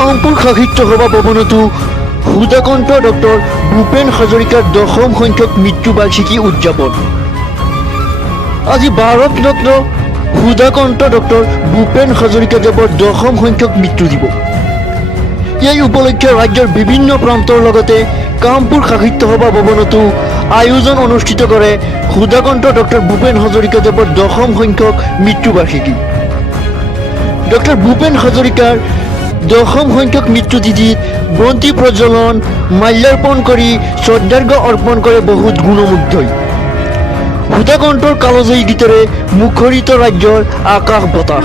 কামপুৰ সাহিত্য সভা ভৱনতো সুধাকণ্ঠ ডক্টৰ ভূপেন হাজৰিকাৰ 10ম সংখ্যক মৃত্যুবাৰ্ষিকী উদযাপন। আজি ভাৰত ৰত্ন সুধাকণ্ঠ ডক্টৰ ভূপেন হাজৰিকাদেৱৰ 10ম সংখ্যক মৃত্যু দিৱস। এই উপলক্ষে ৰাজ্যৰ বিভিন্ন প্ৰান্তৰ লগতে কামপুৰ সাহিত্য সভা ভৱনতো আয়োজন অনুষ্ঠিত কৰে সুধাকণ্ঠ ডক্টৰ ভূপেন হাজৰিকাদেৱৰ 10ম সংখ্যক মৃত্যুবাৰ্ষিকী। ডক্টৰ ভূপেন হাজৰিকাৰ 10ম সংখ্যক মৃত্যুতিথিত বন্তি প্ৰজ্বলন, মাল্যাৰ্পণ কৰি শ্ৰদ্ধাৰ্ঘ্য অৰ্পণ কৰে বহুত গুণমুগ্ধই। সুধাকণ্ঠৰ কালজয়ী গীতেৰে মুখৰিত ৰাজ্যৰ আকাশ বতাহ।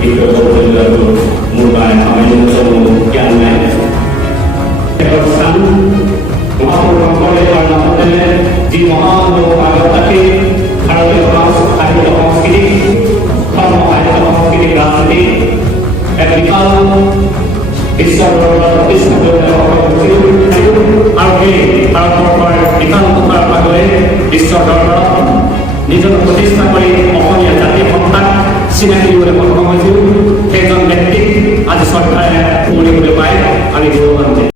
বিষয়ে ক'বলৈ যোৱাটো মোৰ কাৰণে সামান্য জ্ঞান নাই। তেখেতৰ স্থান মহাপুৰুষ শংকৰদেৱৰ নামতে যি মহামানৱ আগত থাকি ভাৰতীয় সাহিত্য সংস্কৃতি, ধৰ্ম সাহিত্য সংস্কৃতিক ৰাজনীতি এক বিশাল বিশ্বৰ দৰবাৰত প্ৰতিষ্ঠা কৰিবলৈ সক্ষম হৈছিল আৰু সেই ভাৰতবৰ্ষৰ বিশাল তুষাৰ পাগলে বিশ্বৰ দৰবাৰত নিজকে প্ৰতিষ্ঠা কৰি অসমীয়া জাতি সত্তাক চিনাকি দিবলৈ সক্ষম হৈছিল। সেইজন ব্যক্তিক আজি চৰকাৰে সুমুলিবলৈ পাই আমি গৌৰৱান্বিত।